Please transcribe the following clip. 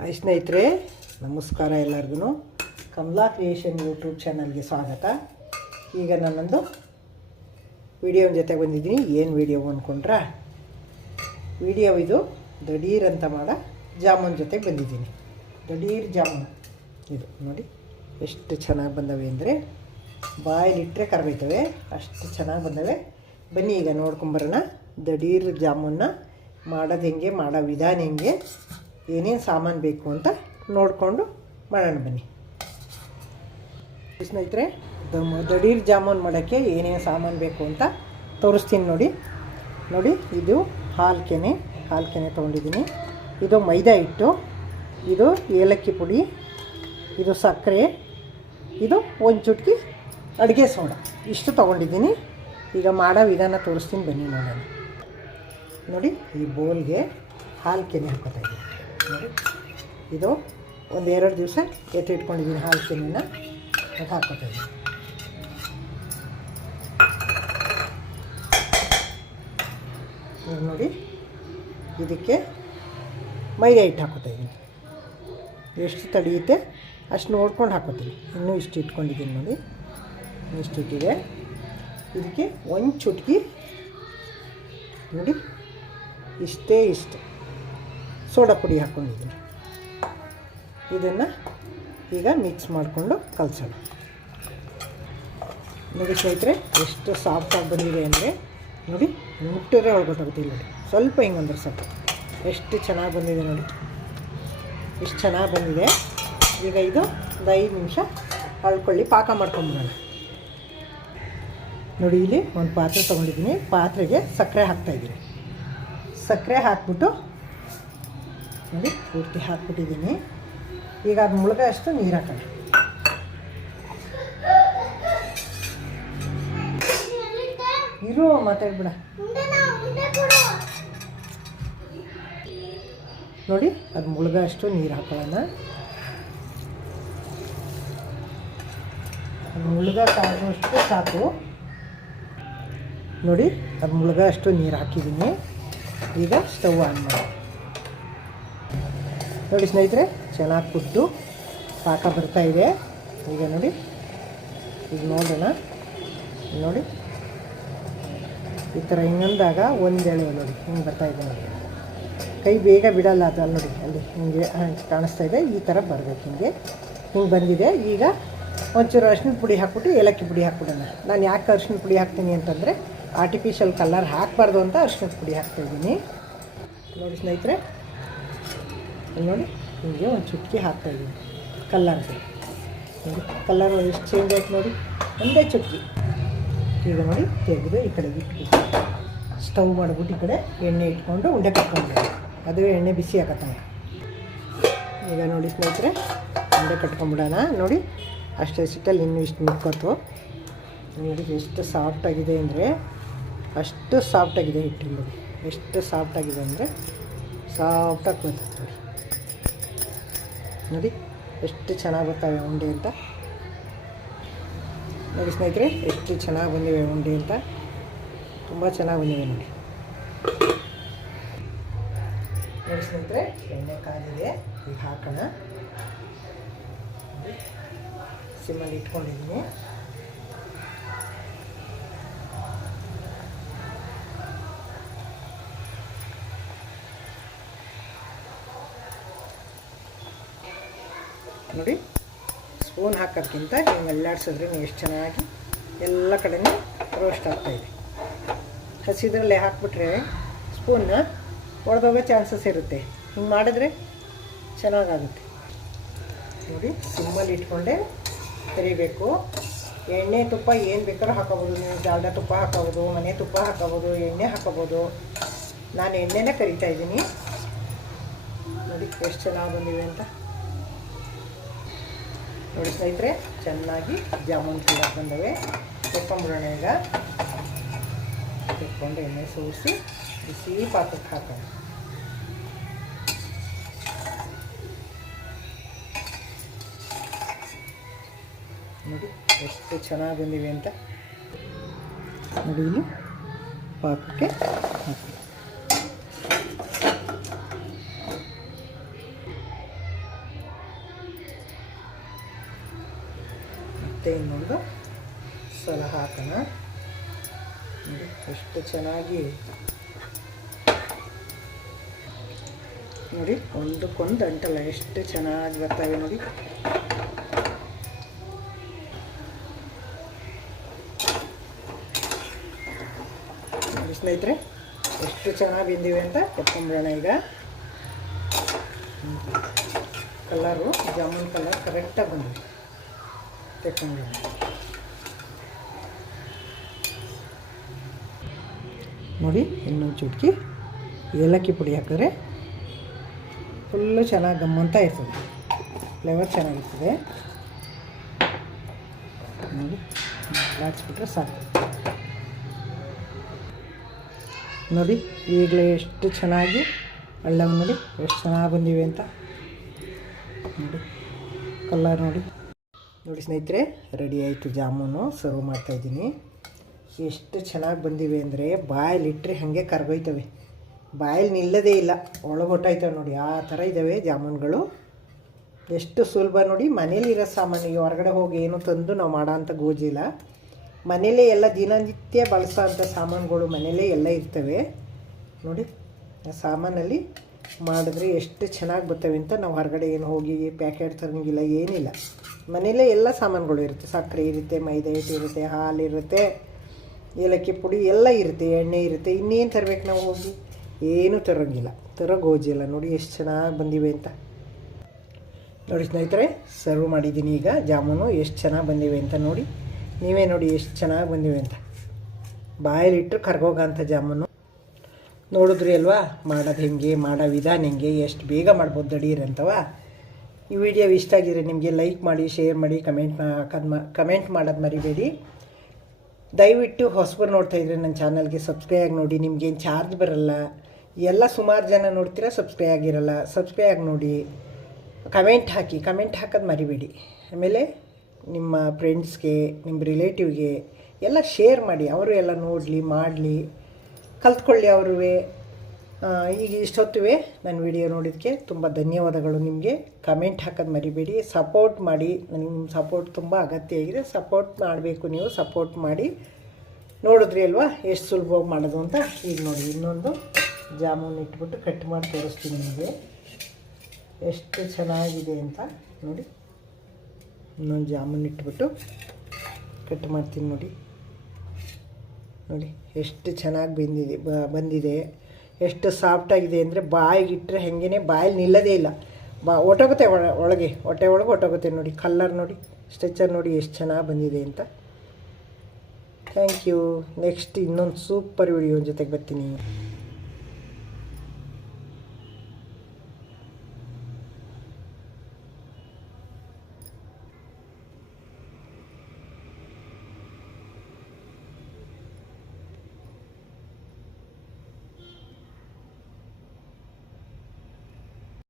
Hi ಸ್ನೇಹಿತರೆ, ನಮಸ್ಕಾರ ಎಲ್ಲರಿಗೂ ಕಮಲಾ ಕ್ರಿಯೇಷನ್ ಯೂಟ್ಯೂಬ್ ಚಾನಲ್ಗೆ ಸ್ವಾಗತ. ಈಗ ನಾನೊಂದು ವಿಡಿಯೋನ ಜೊತೆ ಬಂದಿದ್ದೀನಿ. ಏನು ವಿಡಿಯೋ ಅಂದ್ಕೊಂಡ್ರ ವಿಡಿಯೋ ಇದು ದಡೀರ್ ಅಂತ ಮಾಡೋ ಜಾಮೂನ್ ಜೊತೆಗೆ ಬಂದಿದ್ದೀನಿ. ದಡೀರ್ ಜಾಮೂನ್. ಇದು ನೋಡಿ, ಎಷ್ಟು ಚೆನ್ನಾಗಿ ಬಂದವೆ ಅಂದರೆ ಬಾಯಲ್ಲಿಟ್ಟರೆ ಕರ್ಬೈತವೆ, ಅಷ್ಟು ಚೆನ್ನಾಗಿ ಬಂದವೆ. ಬನ್ನಿ ಈಗ ನೋಡ್ಕೊಂಬರೋಣ ದಡೀರ್ ಜಾಮೂನ್ನ ಮಾಡೋದು ಹೆಂಗೆ, ಮಾಡೋ ವಿಧಾನ ಹೆಂಗೆ? ಏನೇನು ಸಾಮಾನು ಬೇಕು ಅಂತ ನೋಡಿಕೊಂಡು ಮಾಡೋಣ ಬನ್ನಿ. ಸ್ನೇಹಿತರೆ ದಡೀರ್ ಜಾಮೂನ್ ಮಾಡೋಕ್ಕೆ ಏನೇನು ಸಾಮಾನು ಬೇಕು ಅಂತ ತೋರಿಸ್ತೀನಿ ನೋಡಿ. ನೋಡಿ, ಇದು ಹಾಲು ಕೆನೆ, ಹಾಲು ತೊಗೊಂಡಿದ್ದೀನಿ. ಇದು ಮೈದಾ ಹಿಟ್ಟು, ಇದು ಏಲಕ್ಕಿ ಪುಡಿ, ಇದು ಸಕ್ಕರೆ, ಇದು ಒಂದು ಚುಟ್ಕಿ ಅಡುಗೆ ಸೋಡ. ಇಷ್ಟು ತೊಗೊಂಡಿದ್ದೀನಿ. ಈಗ ಮಾಡೋ ವಿಧಾನ ತೋರಿಸ್ತೀನಿ ಬನ್ನಿ ನೋಡೋಣ. ನೋಡಿ, ಈ ಬೋಲ್ಗೆ ಹಾಲು ಕೆನೆ ಹಾಕೋತಾ ಇದ್ದೀನಿ. ಇದು ಒಂದು ಎರಡು ದಿವಸ ಎತ್ತಿಟ್ಕೊಂಡಿದ್ದೀನಿ ಹಾಲು ಕೆನೆನ ಅದು ಹಾಕೋತಾ ನೋಡಿ, ಇದಕ್ಕೆ ಮೈದಾ ಹಿಟ್ಟು ಹಾಕೋತಾ ಇದ್ದೀನಿ. ಎಷ್ಟು ತಡೆಯುತ್ತೆ ಅಷ್ಟು ನೋಡ್ಕೊಂಡು ಹಾಕೋತೀನಿ ಇನ್ನೂ ಇಷ್ಟು ಇಟ್ಕೊಂಡಿದ್ದೀನಿ ನೋಡಿ. ಇಷ್ಟು ಇಟ್ಟಿದೆ. ಇದಕ್ಕೆ ಒಂದು ಚುಟ್ಕಿ ನೋಡಿ, ಇಷ್ಟೇ ಇಷ್ಟು. ಸೋಡಾ ಪುಡಿ ಹಾಕ್ಕೊಂಡಿದ್ದೀನಿ ಇದನ್ನು ಈಗ ಮಿಕ್ಸ್ ಮಾಡಿಕೊಂಡು ಕಲಸೋಣ. ನೋಡಿ ಸ್ನೇಹಿತರೆ, ಎಷ್ಟು ಸಾಫ್ಟಾಗಿ ಬಂದಿದೆ ಅಂದರೆ ನೋಡಿ ಮುಟ್ಟಿದ್ರೆ ಒಳಗೊಟ್ಟೋಗುತ್ತೆ ನೋಡಿ. ಸ್ವಲ್ಪ ಹಿಂಗಂದ್ರೆ ಸಾಕು ಎಷ್ಟು ಚೆನ್ನಾಗಿ ಬಂದಿದೆ ನೋಡಿ. ಎಷ್ಟು ಚೆನ್ನಾಗಿ ಬಂದಿದೆ. ಈಗ ಇದು ಒಂದು ಐದು ನಿಮಿಷ ಅಳ್ಕೊಳ್ಳಿ, ಪಾಕ ಮಾಡ್ಕೊಂಬಿಡೋಣ ನೋಡಿ ಇಲ್ಲಿ ಒಂದು ಪಾತ್ರೆ ತೊಗೊಂಡಿದ್ದೀನಿ. ಪಾತ್ರೆಗೆ ಸಕ್ಕರೆ ಹಾಕ್ತಾಯಿದ್ದೀನಿ ಸಕ್ಕರೆ ಹಾಕ್ಬಿಟ್ಟು ನೋಡಿ, ಪೂರ್ತಿ ಹಾಕ್ಬಿಟ್ಟಿದ್ದೀನಿ. ಈಗ ಅದು ಮುಳುಗ ಅಷ್ಟು ನೀರು ಹಾಕೋಣ. ಇರು, ಮಾತಾಡ್ಬಿಡ. ನೋಡಿ, ಅದು ಮುಳುಗ ಅಷ್ಟು ನೀರು ಹಾಕೊಳ್ಳೋಣ. ಅದು ಮುಳುಗಕ್ಕಾಗುವಷ್ಟು ಸಾಕು. ನೋಡಿ, ಅದು ಮುಳುಗ ಅಷ್ಟು ನೀರು ಹಾಕಿದ್ದೀನಿ. ಈಗ ಸ್ಟವ್ ಆನ್ ಮಾಡಿ. ನೋಡಿ ಸ್ನೇಹಿತರೆ, ಚೆನ್ನಾಗಿ ಕುದ್ದು ಪಾಕ ಬರ್ತಾ ಇದೆ. ಈಗ ನೋಡಿ, ಈಗ ನೋಡೋಣ. ನೋಡಿ, ಈ ಥರ ಹಿಂಗಂದಾಗ ಒಂದೆಳೆ ನೋಡಿ, ಹಿಂಗೆ ಬರ್ತಾಯಿದೆ ನೋಡಿ. ಕೈ ಬೇಗ ಬಿಡಲ್ಲ ಅದು ಅಲ್ಲಿ ನೋಡಿ, ಅಲ್ಲಿ ಹಂಗೆ ಕಾಣಿಸ್ತಾ ಇದೆ. ಈ ಥರ ಬರಬೇಕು ಹಿಂಗೆ. ಹಿಂಗೆ ಬಂದಿದೆ. ಈಗ ಒಂಚೂರು ಅರಿಶಿನ ಪುಡಿ ಹಾಕ್ಬಿಟ್ಟು ಏಲಕ್ಕಿ ಪುಡಿ ಹಾಕ್ಬಿಡೋಣ. ನಾನು ಯಾಕೆ ಅರಿಶಿನ ಪುಡಿ ಹಾಕ್ತೀನಿ ಅಂತಂದರೆ ಆರ್ಟಿಫಿಷಿಯಲ್ ಕಲರ್ ಹಾಕಬಾರ್ದು ಅಂತ ಅರಿಶಿನ ಪುಡಿ ಹಾಕ್ತಾಯಿದ್ದೀನಿ ನೋಡಿ ಸ್ನೇಹಿತರೆ ಅಲ್ಲಿ ನೋಡಿ, ಹೀಗೆ ಒಂದು ಚುಟ್ಕಿ ಹಾಕ್ತಾಯಿದ್ದೀನಿ ಕಲ್ಲರ್ ನೋಡಿ ಕಲ್ಲರ್ ಎಷ್ಟು ಚೇಂಜ್ ಆಯ್ತು ನೋಡಿ. ಒಂದೇ ಚುಟ್ಕಿ. ಈಗ ನೋಡಿ, ತೆಗೆದು ಈ ಕಡೆಗೆ ಸ್ಟವ್ ಮಾಡಿಬಿಟ್ಟು ಈ ಕಡೆ ಎಣ್ಣೆ ಇಟ್ಕೊಂಡು ಉಂಡೆ ಕಟ್ಕೊಂಡು ಅದು ಎಣ್ಣೆ ಬಿಸಿ ಆಗತ್ತಂಗ ಈಗ ನೋಡಿ ಸ್ನೇಹಿತರೆ, ಉಂಡೆ ಕಟ್ಕೊಂಬಿಡೋಣ ನೋಡಿ, ಅಷ್ಟೇ ಸಿಟ್ಟಲ್ಲಿ ಇನ್ನೂ ಇಷ್ಟು ನಿಕ್ಕೋತು ನೋಡಿ, ಎಷ್ಟು ಸಾಫ್ಟಾಗಿದೆ ಅಂದರೆ, ಅಷ್ಟು ಸಾಫ್ಟಾಗಿದೆ ಹಿಟ್ಟು ನೋಡಿ ಎಷ್ಟು ಸಾಫ್ಟಾಗಿದೆ ಅಂದರೆ ಸಾಫ್ಟಾಗಿ ಬರ್ತದೆ ನೋಡಿ ನೋಡಿ, ಎಷ್ಟು ಚೆನ್ನಾಗಿ ಬರ್ತವೆ ಉಂಡೆ ಅಂತ. ನೋಡಿ ಸ್ನೇಹಿತರೆ, ಎಷ್ಟು ಚೆನ್ನಾಗಿ ಬಂದಿವೆ ಉಂಡೆ ಅಂತ. ತುಂಬ ಚೆನ್ನಾಗಿ ಬಂದಿವೆ ನೋಡಿ. ನೋಡಿ ಸ್ನೇಹಿತರೆ, ಎಣ್ಣೆ ಕಾದಿದೆ ಈಗ ಹಾಕೋಣ. ಸಿಮ್ಮಲ್ಲಿ ಇಟ್ಕೊಂಡಿದ್ದೀನಿ. ನೋಡಿ. ಸ್ಪೂನ್ ಹಾಕೋದ್ಕಿಂತ ನೀವು ಅಲ್ಲಾಡ್ಸಿದ್ರೆ ನೀವು ಎಷ್ಟು ಚೆನ್ನಾಗಿ ಎಲ್ಲ ಕಡೆಯೂ ರೋಸ್ಟ್ ಆಗ್ತಾಯಿದೆ ಹಸಿದ್ರಲ್ಲಿ ಹಾಕ್ಬಿಟ್ರೆ ಸ್ಪೂನ್ನ ಒಡೆದೋಗೋ ಚಾನ್ಸಸ್ ಇರುತ್ತೆ. ಹಿಂಗೆ ಮಾಡಿದ್ರೆ ಚೆನ್ನಾಗಾಗುತ್ತೆ. ನೋಡಿ ಸಿಮ್ಮಲ್ಲಿ ಇಟ್ಕೊಂಡೆ ಕರಿಬೇಕು ಎಣ್ಣೆ ತುಪ್ಪ ಏನು ಬೇಕಾದ್ರೂ ಹಾಕೋಬೋದು. ನೀವು ಜಾಲ್ಡ ತುಪ್ಪ ಹಾಕೋಬೋದು, ಮನೆ ತುಪ್ಪ ಹಾಕೋಬೋದು, ಎಣ್ಣೆ ಹಾಕೋಬೋದು. ನಾನು ಎಣ್ಣೆನೇ ಕರಿತಾ ಇದ್ದೀನಿ. ನೋಡಿ, ಎಷ್ಟು ಚೆನ್ನಾಗಿ ಬಂದಿವೆ ಅಂತ. ನೋಡಿ ಸ್ನೇಹಿತರೆ, ಚೆನ್ನಾಗಿ ಜಾಮೂನ್ ಕೂಡ ಬಂದವೆ. ಕೊತ್ತಂಬರಣ ಈಗ ತೆಕ್ಕೊಂಡು ಎಣ್ಣೆ ಸೋಸಿ ಬಿಸಿ ಪಾತ್ರಕ್ಕೆ ಹಾಕೋಣ. ನೋಡಿ ಎಷ್ಟು ಚೆನ್ನಾಗಿ ಬಂದಿವೆ ಅಂತ. ನೋಡಿ ಇಲ್ಲಿ ಪಾಕಕ್ಕೆ ಹಾಕಿ ಮತ್ತೆ ಇನ್ನೊಂದು ಸಲ ಹಾಕೋಣ. ಎಷ್ಟು ಚೆನ್ನಾಗಿ. ನೋಡಿ, ಒಂದಕ್ಕೊಂದು ಅಂಟಲ್ಲ, ಎಷ್ಟು ಚೆನ್ನಾಗಿ ಬರ್ತವೆ ನೋಡಿ. ನೋಡಿ ಸ್ನೇಹಿತರೆ, ಎಷ್ಟು ಚೆನ್ನಾಗಿ ಬಂದಿವೆ ಅಂತ ಎತ್ಕೊಂಬಿಡೋಣ ಈಗ. ಕಲರು, ಜಾಮೂನ್ ಕಲರ್ ಕರೆಕ್ಟಾಗಿ ಬಂದಿದೆ. ನೋಡಿ ಇನ್ನೊಂದು ಚುಟ್ಕಿ, ಏಲಕ್ಕಿ ಪುಡಿ ಹಾಕಿದ್ರೆ ಫುಲ್ಲು ಚೆನ್ನಾಗಿ ಗಮ್ಮಂತ ಇರ್ತದೆ. ಫ್ಲೇವರ್ ಚೆನ್ನಾಗಿರ್ತದೆ. ನೋಡಿ, ಹಾಕ್ಸ್ಬಿಟ್ರೆ ಸಾಕು. ನೋಡಿ, ಈಗಲೇ ಎಷ್ಟು ಚೆನ್ನಾಗಿ ಹಳ್ಳವು ನೋಡಿ, ಎಷ್ಟು ಚೆನ್ನಾಗಿ ಬಂದಿವೆ ಅಂತ. ನೋಡಿ ಕಲ್ಲರ್ ನೋಡಿ. ನೋಡಿ ಸ್ನೇಹಿತರೆ ರೆಡಿ ಆಯಿತು ಜಾಮೂನು. ಸರ್ವ್ ಮಾಡ್ತಾಯಿದ್ದೀನಿ ಎಷ್ಟು ಚೆನ್ನಾಗಿ ಬಂದಿವೆ ಅಂದರೆ ಬಾಯಲ್ಲಿಟ್ಟರೆ ಹಾಗೆ ಕರ್ಗೋಯ್ತವೆ. ಬಾಯಲ್ಲಿ ನಿಲ್ಲದೇ ಇಲ್ಲ. ಒಳಗೊಟ್ಟಾಯ್ತವೆ ನೋಡಿ, ಆ ಥರ ಇದ್ದಾವೆ ಜಾಮೂನ್ಗಳು. ಎಷ್ಟು ಸುಲಭ ನೋಡಿ ಮನೇಲಿರೋ ಸಾಮಾನು ಈ ಹೊರಗಡೆ ಹೋಗಿ ಏನು ತಂದು ನಾವು ಮಾಡೋ ಅಂಥ ಗೋಜಿಲ್ಲ ಮನೇಲೇ ಎಲ್ಲ ದಿನನಿತ್ಯ ಬಳಸೋ ಅಂಥ ಸಾಮಾನುಗಳು ಮನೇಲೇ ಎಲ್ಲ ಇರ್ತವೆ. ನೋಡಿ, ಆ ಸಾಮಾನಲ್ಲಿ ಮಾಡಿದ್ರೆ ಎಷ್ಟು ಚೆನ್ನಾಗಿ ಬರ್ತವೆ ಅಂತ ನಾವು ಹೊರಗಡೆ ಏನು ಹೋಗಿ ಪ್ಯಾಕೆಟ್ ತರಂಗಿಲ್ಲ ಏನಿಲ್ಲ. ಮನೇಲೇ ಎಲ್ಲ ಸಾಮಾನುಗಳು ಇರುತ್ತೆ. ಸಕ್ಕರೆ ಇರುತ್ತೆ, ಮೈದಾ ಹಿಟ್ಟು ಇರುತ್ತೆ, ಹಾಲು ಇರುತ್ತೆ, ಏಲಕ್ಕಿ ಪುಡಿ ಎಲ್ಲ ಇರುತ್ತೆ, ಎಣ್ಣೆ ಇರುತ್ತೆ. ಇನ್ನೇನು ತರಬೇಕು ನಾವು ಹೋಗಿ? ಏನೂ ತರೋಂಗಿಲ್ಲ. ತರೋ ಗೋಜಿಲ್ಲ ನೋಡಿ ಎಷ್ಟು ಚೆನ್ನಾಗಿ ಬಂದಿವೆ ಅಂತ. ನೋಡಿ ಸ್ನೇಹಿತರೆ ಸರ್ವ್ ಮಾಡಿದ್ದೀನಿ ಈಗ ಜಾಮೂನು. ಎಷ್ಟು ಚೆನ್ನಾಗಿ ಬಂದಿವೆ ಅಂತ ನೋಡಿ. ನೀವೇ ನೋಡಿ ಎಷ್ಟು ಚೆನ್ನಾಗಿ ಬಂದಿವೆ ಅಂತ. ಬಾಯಲ್ಲಿಟ್ಟು ಕರ್ಗೋಗಂಥ ಜಾಮೂನು. ನೋಡಿದ್ರಿ ಅಲ್ವಾ? ಮಾಡೋದು ಹೆಂಗೆ, ಮಾಡೋ ವಿಧಾನ ಹೆಂಗೆ, ಎಷ್ಟು ಬೇಗ ಮಾಡ್ಬೋದು ದಡೀರ್ ಅಂತವ? ಈ ವಿಡಿಯೋ ಇಷ್ಟ ಆಗಿದ್ರೆ ನಿಮಗೆ ಲೈಕ್ ಮಾಡಿ ಶೇರ್ ಮಾಡಿ ಕಮೆಂಟ್ ಕಮೆಂಟ್ ಮಾಡೋದು ಮರಿಬೇಡಿ. ದಯವಿಟ್ಟು ಹೊಸಬರು ನೋಡ್ತಾ ಇದ್ರೆ ನನ್ನ ಚಾನಲ್ಗೆ ಸಬ್ಸ್ಕ್ರೈಬ್ ಆಗಿ ನೋಡಿ ನಿಮ್ಗೇನು ಚಾರ್ಜ್ ಬರಲ್ಲ. ಎಲ್ಲ ಸುಮಾರು ಜನ ನೋಡ್ತೀರಾ ಸಬ್ಸ್ಕ್ರೈಬ್ ಆಗಿರಲ್ಲ. ಸಬ್ಸ್ಕ್ರೈಬ್ ಆಗಿ ನೋಡಿ. ಕಮೆಂಟ್ ಹಾಕಿ ಕಮೆಂಟ್ ಹಾಕೋದು ಮರಿಬೇಡಿ. ಆಮೇಲೆ ನಿಮ್ಮ ಫ್ರೆಂಡ್ಸ್ಗೆ ನಿಮ್ಮ ರಿಲೇಟಿವ್ಗೆ ಎಲ್ಲ ಶೇರ್ ಮಾಡಿ, ಅವರು ಎಲ್ಲ ನೋಡಲಿ, ಮಾಡಲಿ. ಕಲ್ತ್ಕೊಳ್ಳಿ ಅವರು ಈಗ ಇಷ್ಟೊತ್ತುವೆ ನನ್ನ ವಿಡಿಯೋ ನೋಡಿದ್ದಕ್ಕೆ ತುಂಬ ಧನ್ಯವಾದಗಳು ನಿಮಗೆ. ಕಮೆಂಟ್ ಹಾಕೋದು ಮರಿಬೇಡಿ ಸಪೋರ್ಟ್ ಮಾಡಿ, ನನಗೆ ನಿಮ್ಮ ಸಪೋರ್ಟ್ ತುಂಬ ಅಗತ್ಯ ಆಗಿದೆ. ಸಪೋರ್ಟ್ ಮಾಡಬೇಕು ನೀವು ಸಪೋರ್ಟ್ ಮಾಡಿ. ನೋಡಿದ್ರಿ ಅಲ್ವಾ, ಎಷ್ಟು ಸುಲಭವಾಗಿ ಮಾಡೋದು ಅಂತ? ಈಗ ನೋಡಿ, ಇನ್ನೊಂದು ಜಾಮೂನ್ ಇಟ್ಬಿಟ್ಟು ಕಟ್ ಮಾಡಿ ತೋರಿಸ್ತೀನಿ ನಿಮಗೆ. ಎಷ್ಟು ಚೆನ್ನಾಗಿದೆ ಅಂತ ನೋಡಿ. ಇನ್ನೊಂದು ಜಾಮೂನ್ ಇಟ್ಬಿಟ್ಟು ಕಟ್ ಮಾಡ್ತೀನಿ ನೋಡಿ. ನೋಡಿ, ಎಷ್ಟು ಚೆನ್ನಾಗಿ ಬಂದಿದೆ ಬಂದಿದೆ. ಎಷ್ಟು ಸಾಫ್ಟಾಗಿದೆ ಅಂದರೆ ಬಾಯಿಗೆ ಇಟ್ಟರೆ ಹೆಂಗೇ ಬಾಯಲ್ಲಿ ನಿಲ್ಲದೇ ಇಲ್ಲ. ಬಾ ಒಟ್ಟೋಗುತ್ತೆ ಒಳ, ಒಳಗೆ, ಹೊಟ್ಟೆ ಒಳಗೆ ಒಟ್ಟೋಗುತ್ತೆ ನೋಡಿ. ಕಲ್ಲರ್ ನೋಡಿ ಸ್ಟ್ರೆಚರ್ ನೋಡಿ ಎಷ್ಟು ಚೆನ್ನಾಗಿ ಬಂದಿದೆ ಅಂತ. ಥ್ಯಾಂಕ್ ಯು ನೆಕ್ಸ್ಟ್ ಇನ್ನೊಂದು ಸೂಪರ್ ವಿಡಿಯೋ ಜೊತೆಗೆ ಬರ್ತೀನಿ.